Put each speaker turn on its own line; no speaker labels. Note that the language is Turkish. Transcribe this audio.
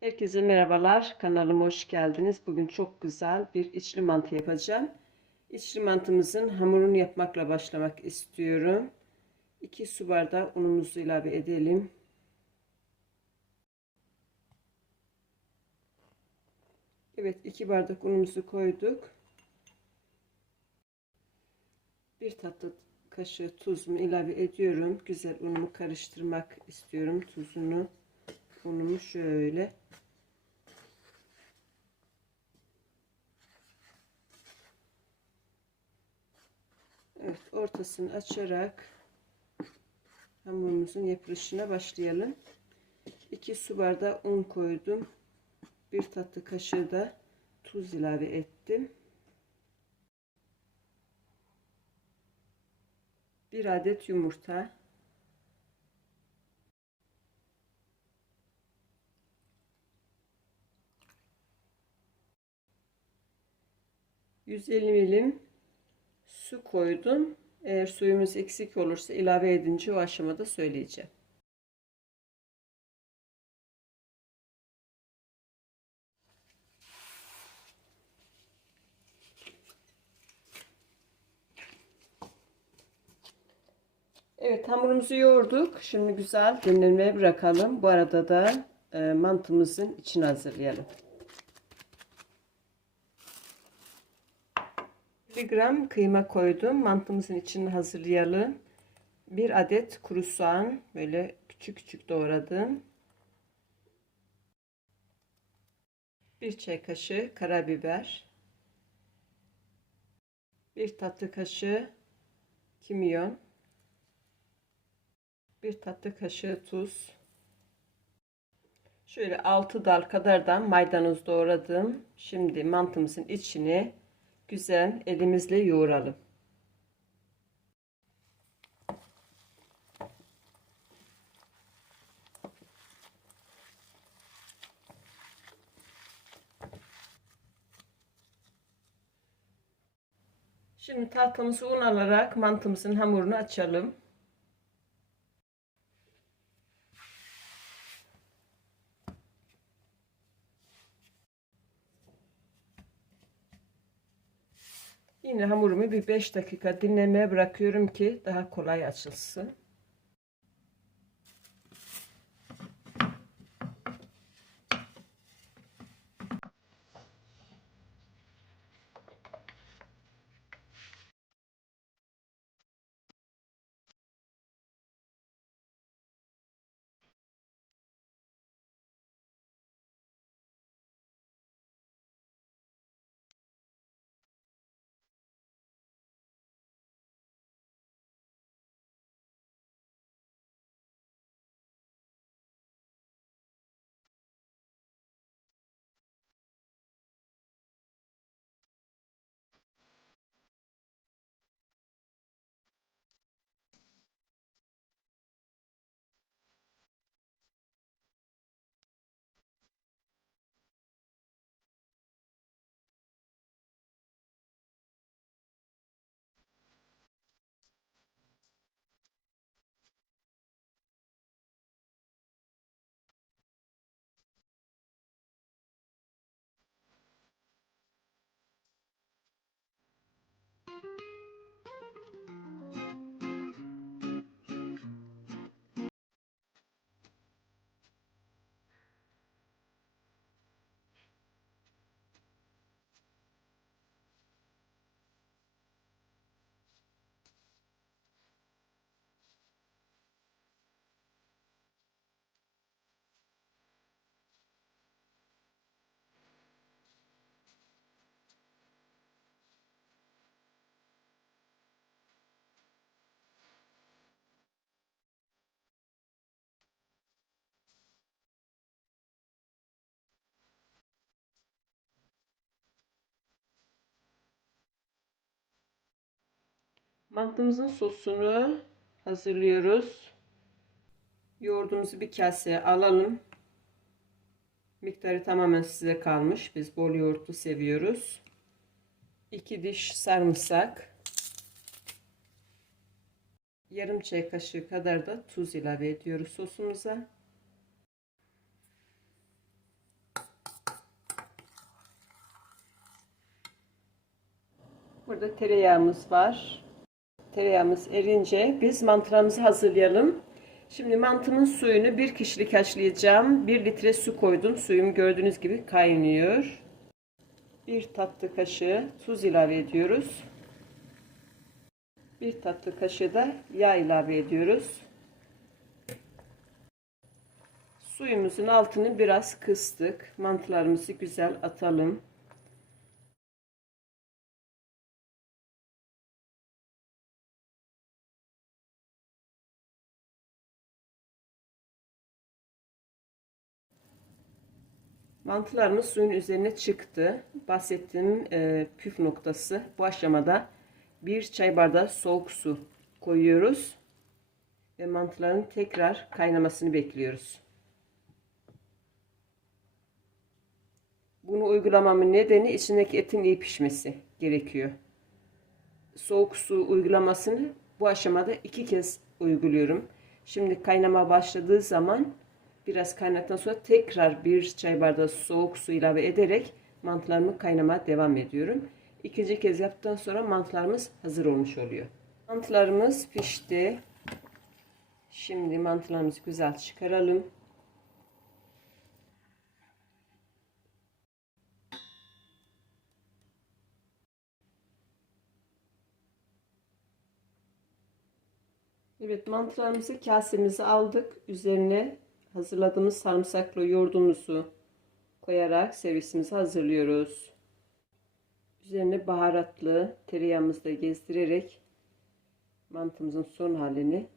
Herkese merhabalar. Kanalıma hoş geldiniz. Bugün çok güzel bir içli mantı yapacağım. İçli mantımızın hamurunu yapmakla başlamak istiyorum. 2 su bardağı unumuzu ilave edelim. Evet 2 bardak unumuzu koyduk. Bir tatlı kaşığı tuzumu ilave ediyorum. Güzel unumu karıştırmak istiyorum. Tuzunu, unumu şöyle Evet, ortasını açarak hamurumuzun yapılışına başlayalım. 2 su bardağı un koydum. 1 tatlı kaşığı da tuz ilave ettim. 1 adet yumurta. ...150 milim su koydum. Eğer suyumuz eksik olursa ilave edince o aşamada söyleyeceğim. Evet hamurumuzu yoğurduk. Şimdi güzel dinlenmeye bırakalım. Bu arada da e, mantımızın içini hazırlayalım. 1 gram kıyma koydum. Mantımızın içini hazırlayalım. 1 adet kuru soğan böyle küçük küçük doğradım. 1 çay kaşığı karabiber. 1 tatlı kaşığı kimyon. 1 tatlı kaşığı tuz. Şöyle 6 dal kadardan maydanoz doğradım. Şimdi mantımızın içine güzel elimizle yoğuralım. Şimdi tahtamızı un alarak mantımızın hamurunu açalım. Yine hamurumu bir 5 dakika dinlemeye bırakıyorum ki daha kolay açılsın. Mantımızın sosunu hazırlıyoruz. Yoğurdumuzu bir kaseye alalım. Miktarı tamamen size kalmış. Biz bol yoğurtlu seviyoruz. 2 diş sarımsak. Yarım çay kaşığı kadar da tuz ilave ediyoruz sosumuza. Burada tereyağımız var. Tereyağımız erince biz mantılarımızı hazırlayalım. Şimdi mantımın suyunu bir kişilik haşlayacağım. 1 litre su koydum. Suyum gördüğünüz gibi kaynıyor. Bir tatlı kaşığı tuz ilave ediyoruz. Bir tatlı kaşığı da yağ ilave ediyoruz. Suyumuzun altını biraz kıstık. Mantılarımızı güzel atalım. Mantılarımız suyun üzerine çıktı. Bahsettiğim e, püf noktası bu aşamada bir çay bardağı soğuk su koyuyoruz ve mantıların tekrar kaynamasını bekliyoruz. Bunu uygulamamın nedeni içindeki etin iyi pişmesi gerekiyor. Soğuk su uygulamasını bu aşamada iki kez uyguluyorum. Şimdi kaynama başladığı zaman biraz kaynattıktan sonra tekrar bir çay bardağı soğuk su ilave ederek mantılarımı kaynamaya devam ediyorum. İkinci kez yaptıktan sonra mantılarımız hazır olmuş oluyor. Mantılarımız pişti. Şimdi mantılarımızı güzel çıkaralım. Evet mantılarımızı kasemize aldık. Üzerine hazırladığımız sarımsaklı yoğurdumuzu koyarak servisimizi hazırlıyoruz. Üzerine baharatlı tereyağımızı da gezdirerek mantımızın son halini